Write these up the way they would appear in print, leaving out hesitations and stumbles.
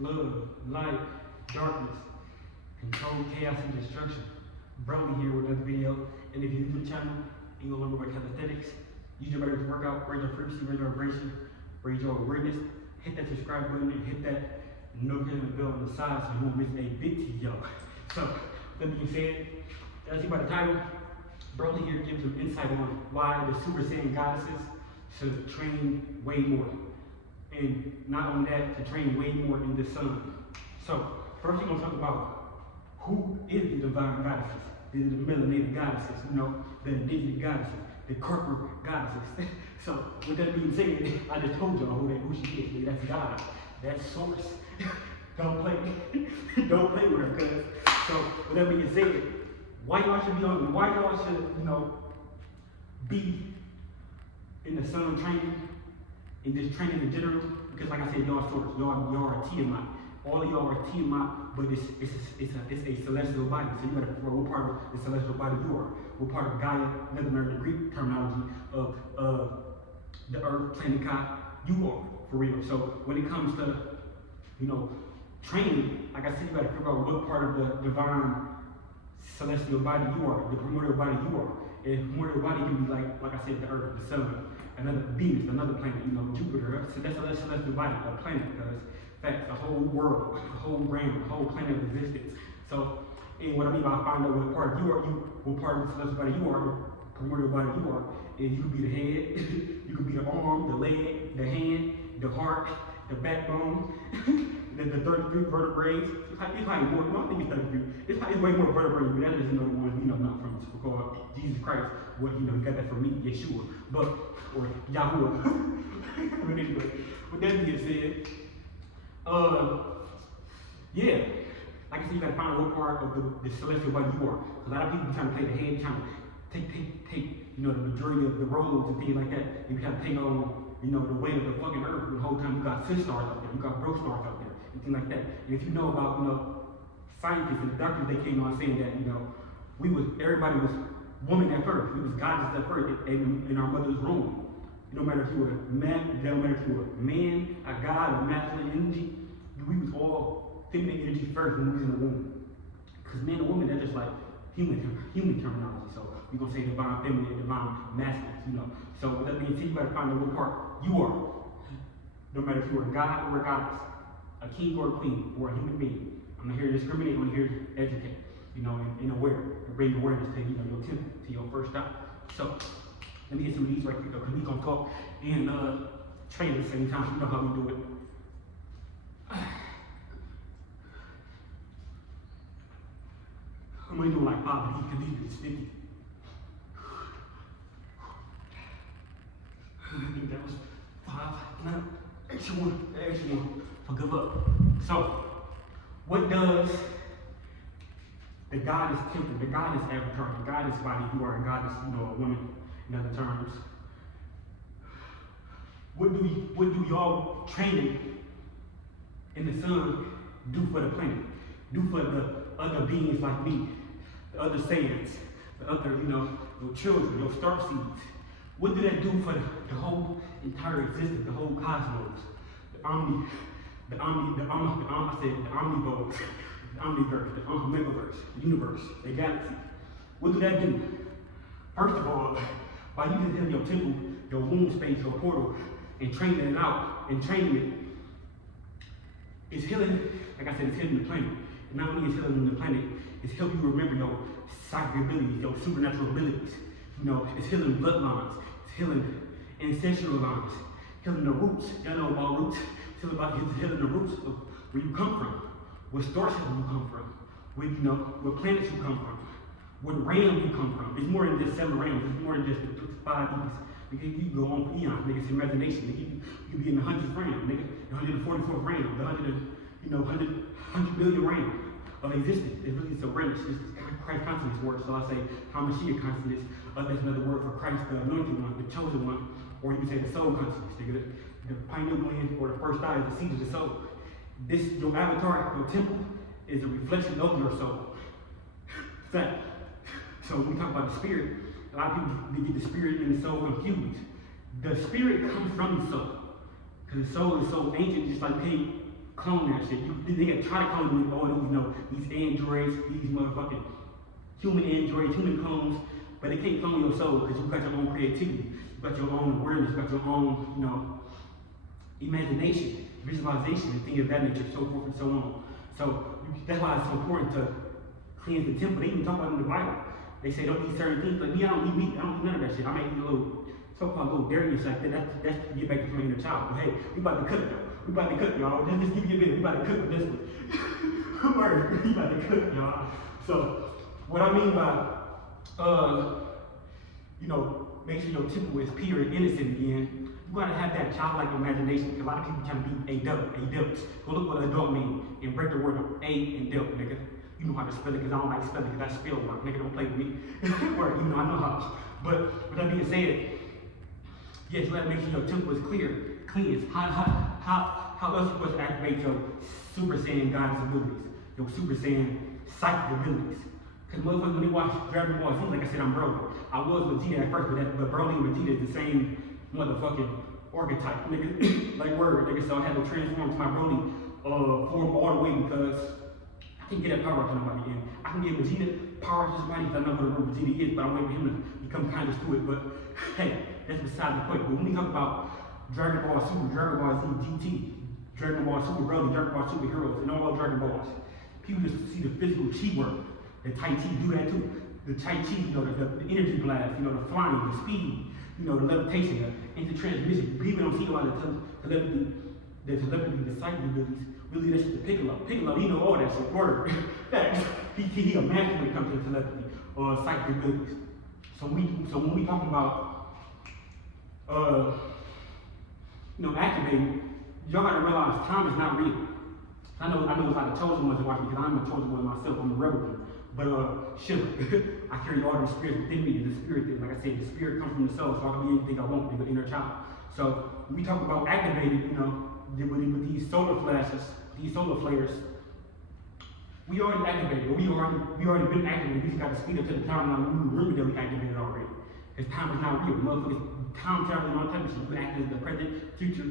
love, light, darkness, control, chaos, and destruction. Brody here with another video. And if you're new to the channel and you want to learn about calisthenics, use your better workout, raise your frequency, raise your vibration, raise your awareness, hit that subscribe button and hit that notification bell on the side so you won't miss a video. So, that being said, as you by the title, Brody here gives some insight on why the Super Saiyan goddesses should train way more. And not only that, to train way more in the sun. So, first we're going to talk about who is the divine goddesses. These are the melanated goddesses, the indigenous goddesses, the corporate goddesses. So, with that being said, I just told y'all who she is. That's God. That's Source. Don't play. Don't play with her, cuz. So, with that being said, why y'all should be in the sun training, in this training in general, because like I said, y'all Source. Y'all are Tiamat. All of y'all are Tiamat, but it's a celestial body. So you gotta figure what part of the celestial body you are. What part of Gaia, another the Greek terminology of the earth, planet Ka, you are, for real. So when it comes to, training, like I said, you gotta figure out what part of the divine celestial body you are, the primordial body you are. And primordial body can be like I said, the earth, the sun, another Venus, another planet, Jupiter. So that's a celestial body, a planet, because facts, a whole world, a whole realm, a whole planet of existence. So, and what I mean by find out what part you are, what part of the celestial body you are, the primordial body you are, is you could be the head, you could be the arm, the leg, the hand, the heart, the backbone, the 33 vertebrae. It's probably more, I think it's 33. It's way more vertebrae, but that is the ones not from because Jesus Christ, he got that from me, Yeshua, or Yahuwah. But anyway, with that being said, yeah, like I said, you gotta find out what part of the celestial body you are. A lot of people trying to play the head, trying to take, the majority of the roles and things like that. And you try to take on, the weight of the fucking earth. The whole time you got cis stars out there, you got bro stars out there, and things like that. And if you know about, scientists and doctors, they came on saying that, everybody was woman at first. We was goddess at first in our mother's womb. No matter if you were a man, no matter if you were a man, a god, a masculine energy, we was all feminine energy first when we was in the womb. Because man and woman, they're just like human terminology. So we're gonna say divine feminine, divine masculine, So with that being said, you gotta find out what part you are. No matter if you are a god or a goddess, a king or a queen, or a human being. I'm not here to discriminate, I'm here to educate, and aware, and bring awareness to your temple, to your first stop. So let me get some of these right quick, because we're gonna talk and train at the same time. You know how we do it. I'm only doing like 5 of these because these are sticky. I think that was 5. Now, extra one for good luck. So, what does the goddess temple, the goddess avatar, the goddess body, you are a goddess, a woman, in other terms. What do y'all training in the sun do for the planet? Do for the other beings like me, the other Saiyans, the other, your children, your star seeds? What do that do for the whole entire existence, the whole cosmos, the omniverse, the megaverse, the universe, the galaxy? What do that do? First of all, by using your temple, your womb space, your portal, and training it out, and training it, it's healing, like I said, it's healing the planet. And not only is healing the planet, it's helping you remember your psychic abilities, your supernatural abilities. It's healing bloodlines, it's healing ancestral lines, healing the roots. Y'all know about roots. It's healing the roots of where you come from, what star system you come from, what planets you come from, what realm you come from. It's more than just 7 realms, it's more than just 5 E's. Nigga, you go on for eons, nigga, it's imagination. Nigga, you be in the 100th realm, nigga, the 144th realm, the 100 billion realm of existence. It's a realm. It's Christ consciousness word. So I say Hamashiach consciousness. That's another word for Christ, the anointed one, the chosen one, or you can say the soul consciousness. Nigga, the pineal gland or the first eye is the seed of the soul. Your avatar, your temple, is a reflection of your soul. Fact. So when we talk about the spirit, a lot of people they get the spirit and the soul confused. The spirit comes from the soul, because the soul is so ancient, just like clone that shit. They can try to clone you with all these, these androids, these motherfucking human androids, human clones, but they can't clone your soul because you got your own creativity, you got your own awareness, you got your own, imagination, visualization, and things of that nature, so forth and so on. So that's why it's so important to cleanse the temple. They even talk about it in the Bible. They say don't eat certain things. Like me, I don't eat meat. I don't eat none of that shit. I may eat a little so-called little dairy and shit like that. That's to get back to my inner child. But hey, we about to cook though. We about to cook, y'all. Just give me a minute. We about to cook with this one. Word. We about to cook, y'all. So what I mean by make sure your temple is pure and innocent again. You gotta have that childlike imagination. A lot of people trying to be adults. Go look what adult means and break the word up. A and adult, nigga. You know how to spell it because I don't like spelling because I spell work. Nigga, don't play with me. Word, I know how. But with that being said, yes, you gotta make sure your temple is cleansed. How else you supposed to activate your Super Saiyan goddess abilities, your Super Saiyan psychic abilities? Because motherfuckers, when they watch Dragon Ball Z, like I said, I'm Broly. I was Vegeta at first, but Broly and Vegeta is the same motherfucking archetype, nigga. Like word, nigga. So I had to transform to my Broly form all the way because I can get that power to nobody in. I can get Vegeta power to somebody if I know what Vegeta is, but I'm waiting for him to become kind of to it. But hey, that's beside the point. But when we talk about Dragon Ball Super, Dragon Ball Z, GT, Dragon Ball Super Broly, Dragon Ball Super Heroes, and all Dragon Balls, people just see the physical chi work. The Tai Chi do that too. The Tai Chi, the energy blast, the flying, the speed, the levitation, the intertransmission. People don't see a lot of telepathy, the psychic abilities. Really, that's just the Piccolo. Piccolo, he know all that shit. Word. He a master when it comes to telepathy or psychic abilities. So when we talk about activating, y'all gotta realize time is not real. I know it's like the chosen ones to watch me because I'm a chosen one myself. I'm a rebel one. But sure, I carry all the spirits within me. The spirit thing, like I said, the spirit comes from the soul, so I can be anything I want in the inner child. So when we talk about activating, with these solar flashes, these solar flares, we already activated. We already been activated. We just got to speed up to the time now. We remember that we activated already. Because time is not real. Motherfuckers, time travel and all type of shit. You act as the present, future,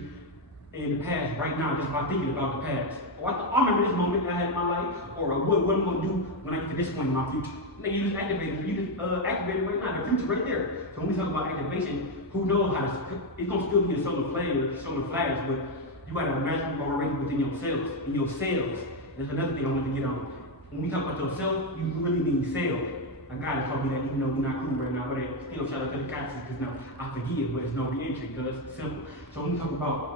and the past right now just by thinking about the past. Or I remember this moment that I had in my life, or what I'm gonna do when I get to this point in my future. Nigga, you just activated. You just activated right now. The future right there. So when we talk about activation, who knows how to? It's gonna still be a solar flash, but you gotta imagine already within yourselves. In your cells. There's another thing I want to get on. When we talk about yourself, you really mean cells. A guy told me that even though we're not cool right now, but still shout out to the conscience because now I forgive, but it's no re-entry because it's simple. So when we talk about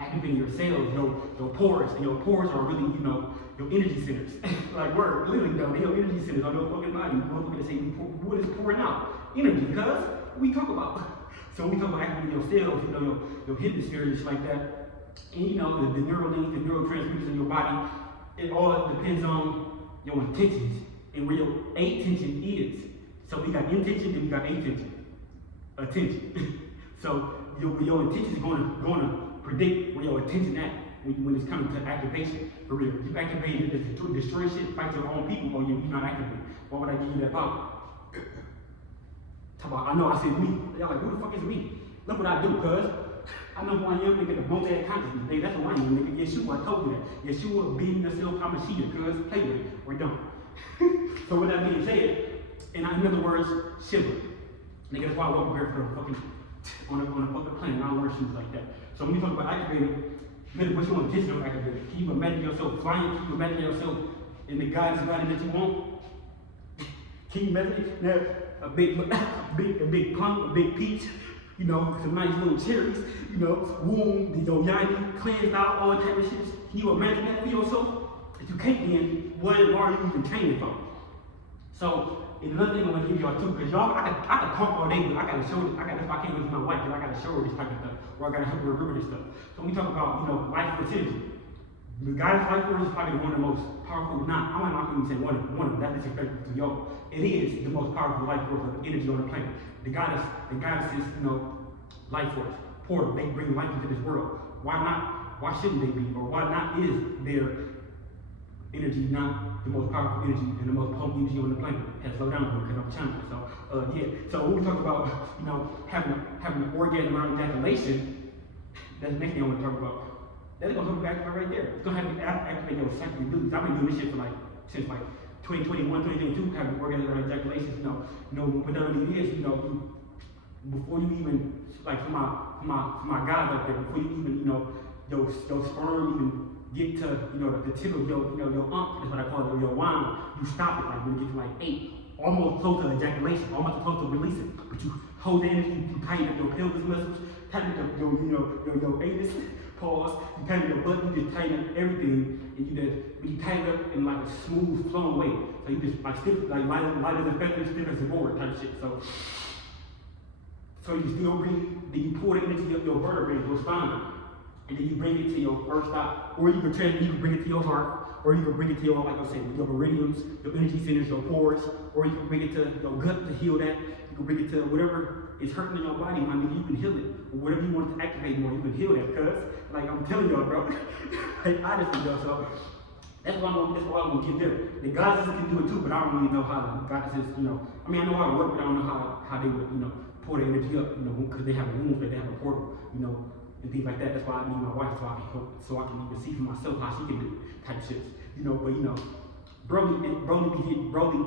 activating your cells, your pores, and your pores are really, your energy centers. Like word, literally though, they your energy centers on your fucking body. Motherfuckers say, what is pouring out? Energy, because we talk about. So when we talk about activating your cells, your hemisphere and shit like that, and the neural links, the neurotransmitters in your body, it all depends on your intentions and where your attention is. So we got intention and we got attention. So your intention is going to predict where your attention at when it's coming to activation. For real, you activated to destroy shit, fight your own people, or you're not activated. Why would I give you that power? I know I said me. Y'all like, who the fuck is me? Look what I do, cuz. I know who I am, nigga, the multi consciousness. That's what I am, nigga. Yeshua, I told you that. Yeshua being yourself, Hamashiach, cuz. Play with it, or don't. So with that being said, in other words, shiver. Nigga, that's why I walk barefoot on a fucking plane. I don't wear shoes like that. So when you talk about activating, you better put your intention on activating. Can you imagine yourself flying? Can you imagine yourself in the goddess body that you want? Can you imagine it? A big plum, a big peach, some nice little cherries, womb, yanni, cleansed out, all that type of shit. Can you imagine that for yourself? If you can't, then what are you even training for? So, and another thing I want to give y'all too, because y'all, I can talk all day, but I gotta show this. That's why I can't with my wife, because I gotta show her this type of stuff, or I gotta help her remember this stuff. So when we talk about, life force energy, the guidance life force is probably one of the most powerful. I might not even say one of them. That's disrespectful to y'all. It is the most powerful life force of energy on the planet. The goddess is, life force, portal. They bring life into this world. Why not? Why shouldn't they be? Or why not is their energy not the most powerful energy and the most potent energy on the planet? Has slowed down because I'm China. So So when we talk about having an orgasm around ejaculation, that's the next thing I want to talk about. That's gonna help you activate right there. It's gonna have you activate your psychic abilities. I've been doing this shit for like since like 2021, 2022, having orgasm around ejaculations. What that really is, before you even like for my guys out there, before you even your sperm even get to the tip of your ump, that's what I call it, your wine, you stop it like when you get to like 8, almost close to ejaculation, almost close to releasing, but you hold the energy, you tighten up your pelvis muscles, tighten up your anus, pause, you tighten your butt, you just tighten up everything, and you tighten up in like a smooth flowing way. So you just like stiff, like light as a feather, stiff as a board type shit. So you still breathe, then you pull the energy up your vertebrae, your spine, and then you bring it to your first stop. Or you can bring it to your heart, or you can bring it to your, like I said, your meridians, your energy centers, your pores, or you can bring it to your gut to heal that. You can bring it to whatever is hurting in your body, my nigga, you can heal it. Or whatever you want to activate more, you can heal that, cuz. Like I'm telling y'all, bro. Like honestly, y'all, so that's why I'm gonna get there. The goddesses can do it too, but I don't really know how the goddesses, I know how to work, but I don't know how they would, pour the energy up, because they have a womb, they have a portal, and things like that. That's why I need my wife so I can even see for myself how she can do type of shit. Broly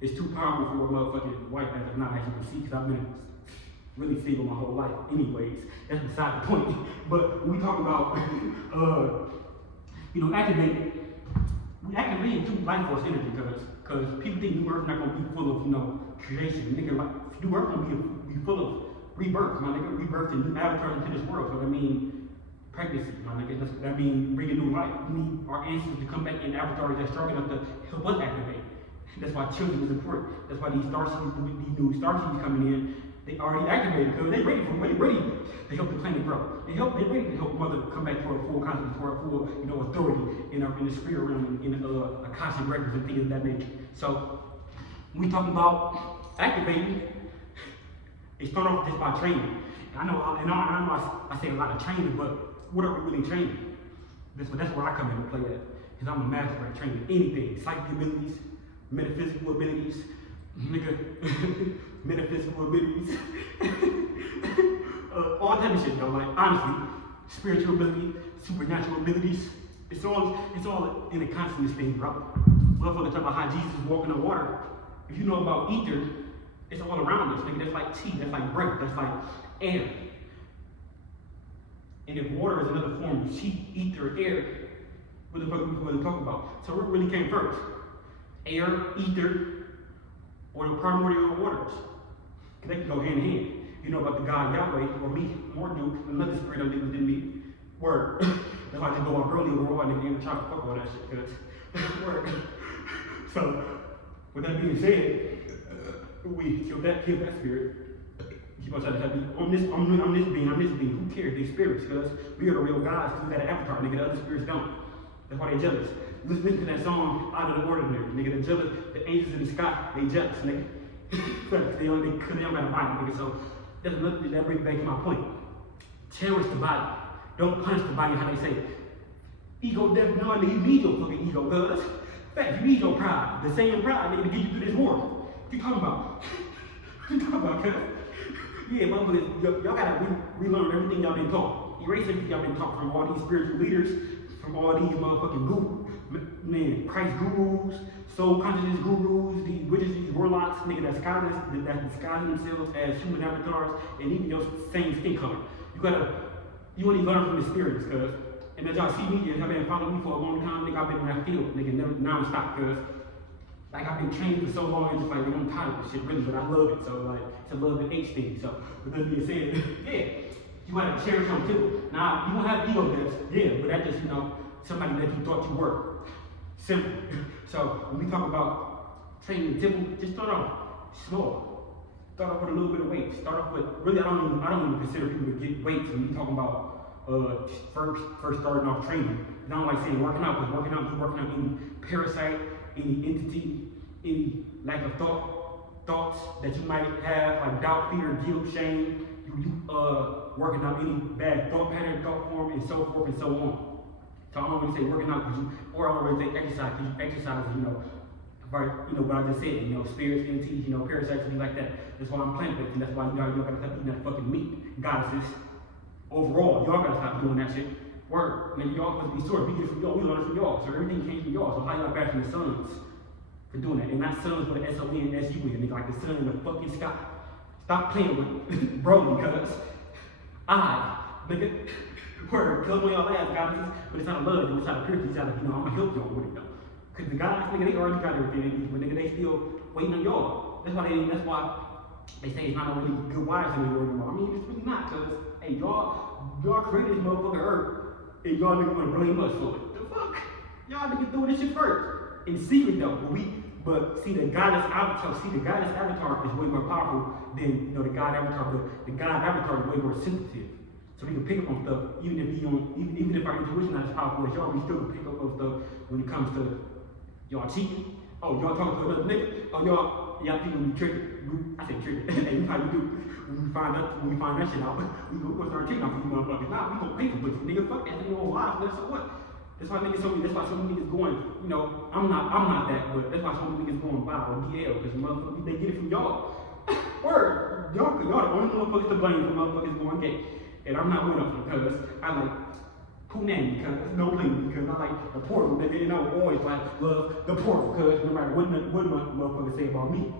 is too powerful for a motherfucking wife as of now, as you can see, because I've been really single my whole life. Anyways, that's beside the point. But when we talk about we activating through life force energy, because people think New Earth not gonna be full of creation. Nigga, like New Earth gonna be full of rebirth, my nigga, rebirth and new avatars into this world. So that means pregnancy, my nigga. That means bringing new life. We need our ancestors to come back in avatars that's strong enough to help us activate. That's why children is important. That's why these new star seeds coming in, they already activated because they ready to help the planet grow. They ready to help Mother come back to her full consciousness, to her full authority in the spirit realm, in Akashic records and things of that nature. So when we talking about activating, it starts off just by training. And I know I say a lot of training, but what are we really training? That's where I come into play at. Because I'm a master at training anything. Psychic abilities, metaphysical abilities, metaphysical abilities. All type of shit though, like honestly, spiritual ability, supernatural abilities. It's all in a constant thing, bro. Motherfucker talk about how Jesus is walking on water. If you know about ether, it's all around us, nigga. That's like tea, that's like breath, that's like air. And if water is another form of tea, ether, air, what the fuck are we really talking about? So what really came first? Air, ether, or the primordial waters? They can go hand in hand. You know about the God Yahweh, or me, Morduk, another spirit that lives within me. Word. That's why I just go on early overall and again try to fuck all that shit, cause word. So, with that being said, we kill that spirit. Keep on trying to have me on this being. Who cares? They spirits, because we are the real guys, because we got an avatar, nigga. The other spirits don't. That's why they jealous. Listen to that song, Out of the Ordinary, nigga. They jealous. The angels in the sky, they jealous, nigga. they don't got a body, nigga. So that's another thing that brings back to my point. Cherish the body. Don't punch the body, how they say. Ego death, no, nigga, you need your fucking ego, cuz. Fact, you need your pride. The same pride, nigga, to get you through this war. What you talking about? What you talking about, cuz? Yeah, motherfuckers, y'all gotta relearn everything y'all been taught. Erase everything y'all been taught from all these spiritual leaders, from all these motherfucking Christ gurus, soul consciousness gurus, these witches, these warlocks, nigga, that's disguising themselves as human avatars, and even your same skin color. You want to learn from the spirits, cuz. And as y'all see me, y'all been following me for a long time, nigga, I've been in that field, nigga, never non-stop, cuz. Like, I've been training for so long, it's just like, I'm tired of this shit, really, but I love it. So, like, it's a love and hate thing. So, with that being said, yeah, you gotta cherish them too. Now, you won't have ego deaths, yeah, but that's just, somebody that you thought you were. Simple. So, when we talk about training the temple, just start off small. Start off with a little bit of weight. Start off with, really, I don't even consider people to get weights when we talking about first starting off training. I don't like saying working out, because working out, you're working out any parasite, any entity, any lack of thoughts that you might have, like doubt, fear, guilt, shame. You working out any bad thought pattern, thought form, and so forth and so on. So I don't always say working out, or I always say exercise, because you exercise, what I just said, spirits, entities, parasites, things like that. That's why I'm plant-based, and that's why y'all gotta stop eating that fucking meat. Goddesses, overall, y'all gotta stop doing that shit. Word, nigga, y'all supposed to be sore. We get it from y'all, we learn it from y'all. So everything came from y'all. So how y'all bashing the sons for doing that? And not sons with an S-O-N, S-U-N, nigga, like the sun in the fucking sky. Stop playing with Broly, cuz nigga, word, cuz when y'all ass, guys, but it's out of love, it's out of purity, it's out of, I'm gonna help y'all with it though. Cause the guys, nigga, they already got everything, but nigga, they still waiting on y'all. That's why they say it's not really good wives anymore. I mean, it's really not, cause hey, y'all created this motherfucking earth, and y'all niggas wanna blame us for it. The fuck? Y'all niggas doing this shit first. In secret though, but see the goddess avatar is way more powerful than the god avatar, but the god avatar is way more sensitive. So we can pick up on stuff, even if our intuition not as powerful as y'all, we still can pick up on stuff when it comes to y'all cheating. Oh, y'all talking to another nigga? Oh, y'all think we triggered? I say triggered. Hey, we probably do. When we find that shit out, we gonna start cheating on these motherfuckers. Nah, we gonna pay for pussy, nigga. Fuck that, nigga. Live, so what? That's why niggas that's why so many niggas going, I'm not that, but that's why so many niggas going by or DL, because motherfuckers, they get it from y'all. Word, y'all the only motherfuckers to blame for motherfuckers going gay. And I'm not one of them, because I like Punani, because no blame, because I like the portal, nigga, and I always like love the portal, because no matter what motherfuckers say about me,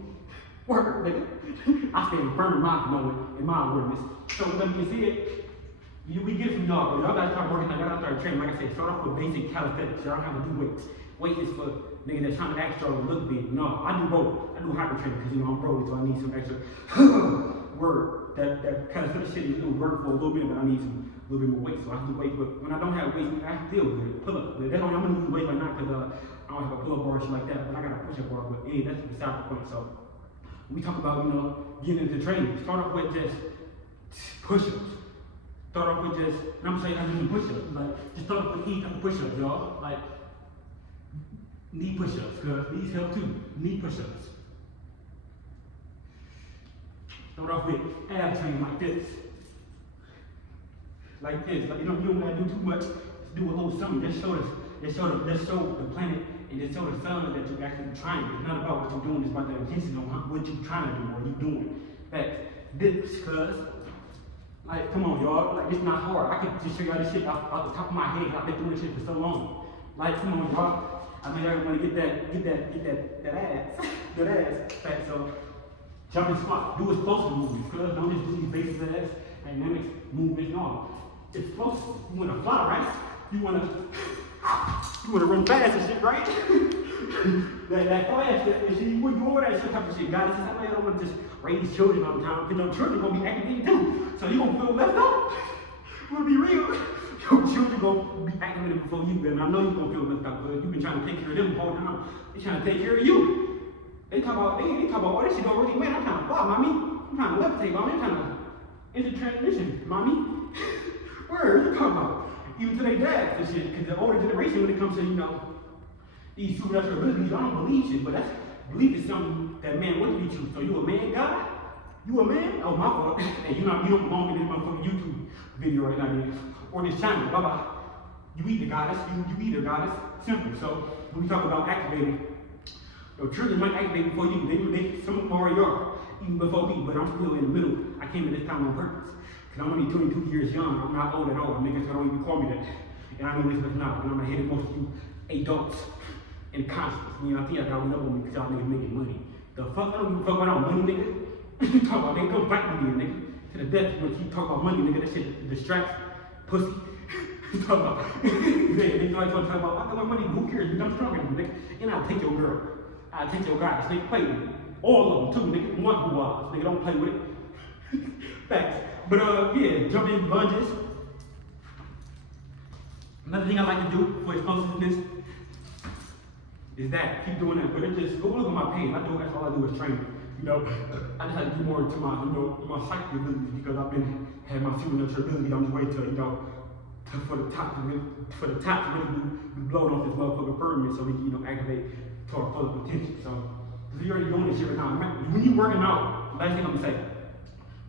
word, nigga, I stand firm in my knowing, in my awareness. So with that being said, we get it from y'all, but y'all gotta start working, y'all gotta start training. Like I said, start off with basic calisthenics. Y'all don't have to do weights. Weights is for niggas that's trying to act strong and look big. No, I do both. I do hypertraining because I'm broke, so I need some extra word. That calisthenics shit is work for a little bit, but I need a little bit more weight. So I do weights, but when I don't have weights, I feel good. Pull up. But that's why I'm gonna use weights right now because I don't have a pull-up bar and shit like that. But I got a push-up bar. But hey, that's beside the point. So when we talk about getting into training, start off with just push-ups. Start off with just, and I'm gonna show you how to do push-ups. Like, just start off with each type of push-ups, y'all. Like, knee push-ups, because these help too. Knee push-ups. Start off with ab training like this. Like this. Like, you don't gotta do too much. Just do a little something. Just show the planet and just show the sun that you're actually trying. It's not about what you're doing, it's about the intensity on what you're trying to do, what you're doing. That's this, cuz. Like, come on, y'all. Like, it's not hard. I can just show y'all this shit off the top of my head. I've been doing this shit for so long. Like, come on, y'all. I mean, everyone get that ass, that ass fat. So, jumping squat. Do explosive movements, cuz. Don't just do these basic ass dynamics movements. No, explosive. You wanna fly, right? You wanna run fast and shit, right? that flash, you would do all that shit type of shit. Guys, this is how I don't want to just raise children all the time, because your children gonna be activated too. So you gonna feel left out. You wanna be real. Your children gonna be activated before you, and I know you're gonna feel left out, because you've been trying to take care of them the whole time. They trying to take care of you. They talk about all this shit already, man. I'm trying to fly, mommy. I'm trying to levitate, mommy. I'm trying to enter transition, mommy. Word, you talking about? Even to their dads and shit, because the older generation, when it comes to, these supernatural abilities, I don't believe shit, but belief is something that man wants to be true. So you a man, God? You a man? Oh, my fault. Hey, you don't belong in this motherfucking YouTube video right now, dude. Or this channel, bye-bye. You either goddess, you either goddess. Simple. So when we talk about activating, your children might activate before you. They some of them already are, even before me, but I'm still in the middle. I came at this time on purpose. Because I'm only 22 years young. I'm not old at all. Niggas don't even call me that. And I know this now, and I'm ahead of most of you adults. And conscious. I think I got one up on me because y'all niggas making money. The fuck? I don't give a fuck about money, nigga. You talk about, they come fight me here, nigga. To the death, when you talk about money, nigga, that shit distracts pussy. You talk about, they talk about, I got my money, who cares? Bitch, I'm stronger than you, nigga. And I'll take your girl. I'll take your guys. Nigga, play with it. All of them, too, nigga. One who was. Nigga, don't play with it. Facts. But, yeah, jumping lunges. Another thing I like to do for explosiveness is that, keep doing that, but it just, go look at my page. That's all I do is training. I just had to do more into my, my psychic abilities, because I've had my supernatural ability on the way to, for the top to really be blown off this motherfucking firmament, so we can, activate to our full potential. So, because you're already doing this shit right now. When you're working out, last thing I'm gonna say,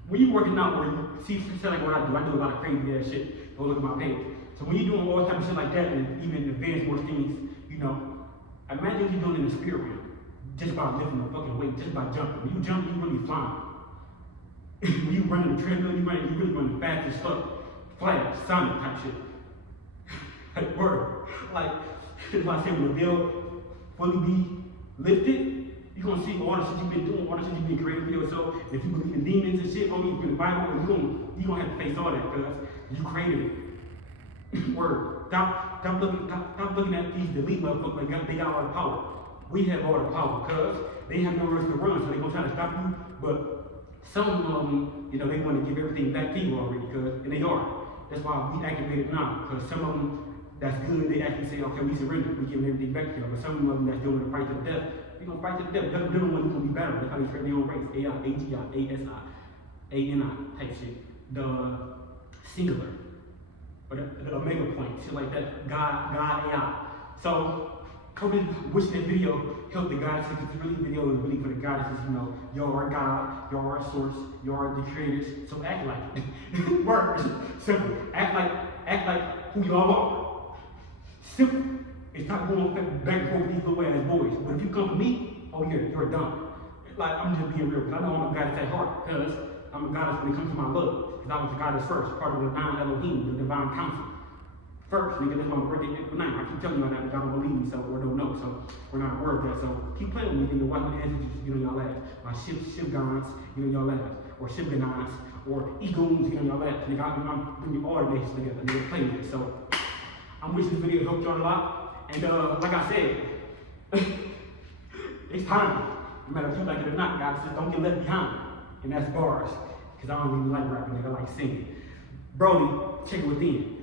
when you're working out, where you see like what I do a lot of crazy ass shit. Go look at my page. So when you're doing all type of shit like that, and even advanced more things, imagine you're doing it in the spirit realm. Just by lifting a fucking weight, just by jumping. When you jump, you really flying. When you running the treadmill, you really running fast as fuck. Flash, sonic type shit. Word. Like, that's why I say when the veil fully be lifted, you're gonna see all the shit you've been doing, all the shit you've been creating for yourself. If you believe in demons and shit, homie, in the Bible, you're gonna have to face all that because you created it. Word. Stop looking at these delete motherfuckers like they got all the power. We have all the power because they have nowhere else to run, so they're gonna try to stop you. But some of them, you know, they want to give everything back to you already, and they are. That's why we activated now, because some of them that's good, they actually say, okay, we surrender, we give everything back to you. But some of them that's doing the fight to the death, we're gonna fight to the death. They're the one who's gonna be better. That's how they train their own race. A-I-A-G-I-A-S-I-A-N-I type shit. The singular. Or the omega point, shit like that. God, AI. So come in, wishing this video help the goddesses, because this video is really for the goddesses, you know, y'all are God, y'all are source, y'all are the creators, so act like it. Word, simple. Act like who y'all are. Simple. It's not going back and forth with these little ass boys. But if you come to me, oh yeah, you're done. Like, I'm just being real, because I know I'm a goddess at heart, because I'm a goddess when it comes to my love. Because I was the goddess first, part of the divine Elohim, the divine council. First, nigga, that's my birthday April 9th. I keep telling y'all that, but y'all don't believe me, so, or don't know, so we're not aware of that. So keep playing with me, nigga. Watch my ancestors, you know, y'all laugh. My Shivgans, you know, y'all laugh. Or Shivganans, or Egoons, you know, y'all laugh. Nigga, I'm bringing all the nations together, nigga, play with it. So I'm wishing this video helped y'all a lot. And like I said, it's time. No matter if you like it or not, guys, just don't get left behind. And that's bars. Because I don't even like rapping, nigga, I like singing. Brody, check it within.